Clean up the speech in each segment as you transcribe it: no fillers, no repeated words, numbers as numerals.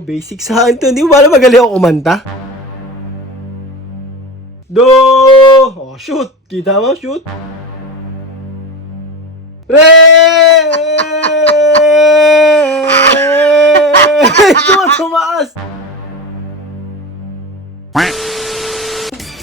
Basic sa akin to. Hindi mo ba alam magaling ako kumanta? Oh, shoot. Kita mo, shoot. Re! Tumaas!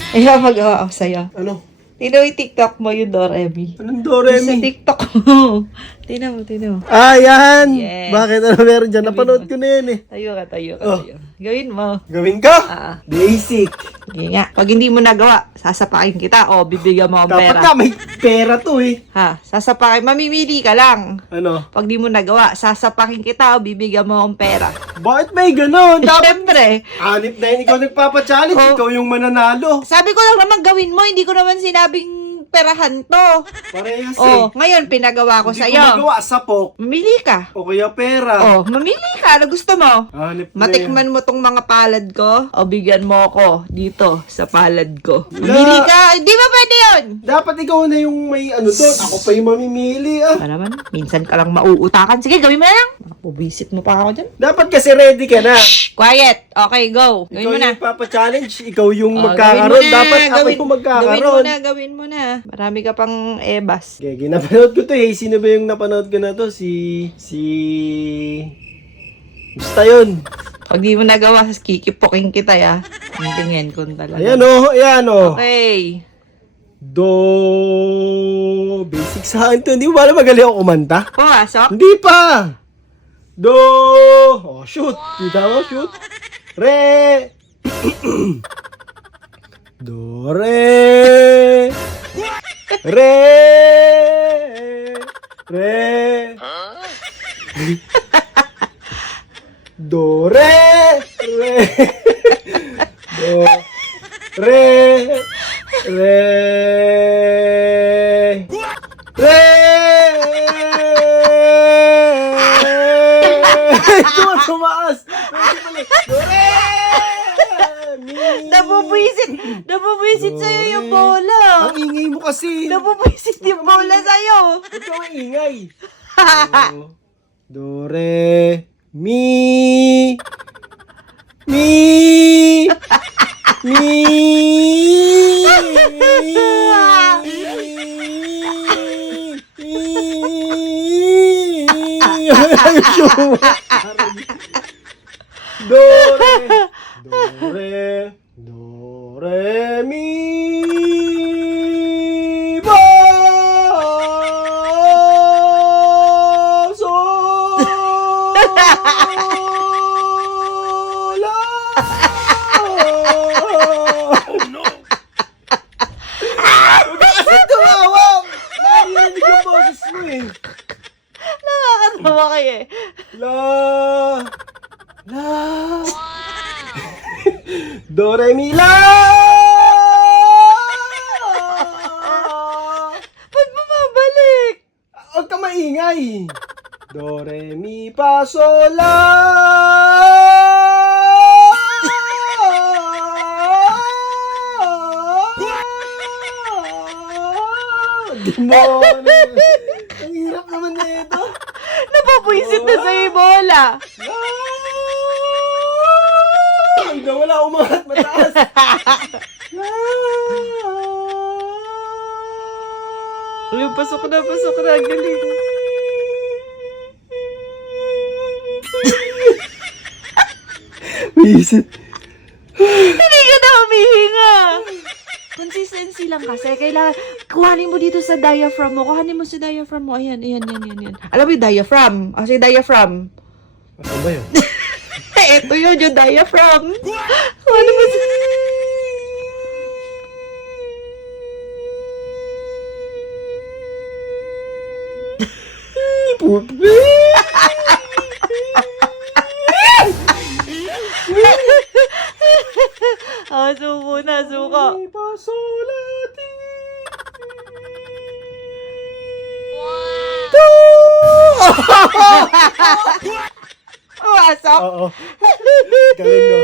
Ay, magawa ako sa'yo. Ano? Tignan mo yung TikTok mo, yung Doremi. Anong Doremi? Sa TikTok mo. Tignan mo. Ah, yan! Yes. Bakit? Ano meron dyan? Napanood ko na yan eh. Tayo ka. Oh. Gawin mo. Gawin ka? Basic. Sige nga. Pag hindi mo nagawa, sasapakin kita o bibigyan mo ang Dapat pera. nga, may pera to eh. Ha? Sasapakin. Mamimili ka lang. Ano? Pag di mo nagawa, sasapakin kita o bibigyan mo ang pera. Bakit may ganon? Dapat Siyempre. anip na yun, ikaw nagpapachallenge, Oh. ikaw yung mananalo. Sabi ko lang naman gawin mo, hindi ko naman sinabing perahan to. Parehas Oh, eh. ngayon pinagawa ko Hindi ko sa'yo. magawa, sapok. Mamili ka. O kaya pera. Oh, mamili ka. Ano gusto mo? Anip na yun. Matikman mo tong mga palad ko o bigyan mo ako dito sa palad ko. Mamili ka. Hindi ba pwede yun? Dapat ikaw na yung may ano doon. Ako pa yung mamimili ah. Ano naman? Minsan ka lang mauutakan. Sige, gawin mo na lang. Pubisit mo pa ako dyan. Dapat kasi ready ka na. Shh! Quiet. Okay, go. Ikaw Gawin mo na. yung ipapachallenge. Ikaw yung Oh, magkakaroon. gawin mo na. Dapat ako yung magkakaroon. Gawin mo na. Marami ka pang ebas. Okay, napanood ko to eh. Sino ba yung napanood ko na to? Basta yun. Pag di mo nagawa, kikipukin kita ya. Ang tingin ko talaga. Ayan o, ayan o. Okay. Basic sa akin to. Hindi mo ba alam magaling ako kumanta? Pumasok. Hindi pa! Oh, shoot! Kita mo, shoot! Re! Do, re! Re! Re! Do, re! Re! Do, re! Re! Re! Tumaas! Nabubuisit sa'yo yung bola. Ang ingay mo kasi! Nabubuisit yung bola sa'yo. Huwag ka maingay! Do, re, mi, mi, Do, re, mi, fa, sol, la. No. Huwag ka kasi tumawa. Narinig yung boses mo eh. Nakakatawa kayo eh. La. Do, re, mi, la. Ba't bumabalik? Huwag ka maingay. Do, re, mi, fa, sol, la. Demon. Ang hirap naman na ito. Nabubuisit na sa'yo yung bola. Hanggang wala umangat mataas. Uy, pasok na. Ang galing. Wisit. Hindi ka na humihinga. Consistency lang kasi. Kailangan, kuhanin mo dito sa diaphragm mo. Kuhanin mo sa diaphragm mo. Ayan. Alam mo yung diaphragm? Kasi diaphragm. Ano ba yun? Ito yun, yung diaphragm. Kuhanin mo sa... Suko na, suko. Pumasok. Oo. Galing no.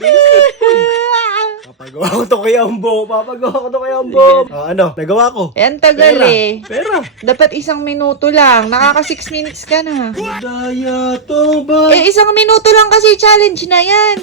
Basic. Papagawa ko to kay Ambo. Papagawa ko to kay Ambo. Ano? Nagawa ko. Eh, ang tagal eh. Pera. Dapat 1 minuto lang. Nakaka 6 minutes ka na. Daya to ba? Eh, 1 minuto lang kasi challenge na yan.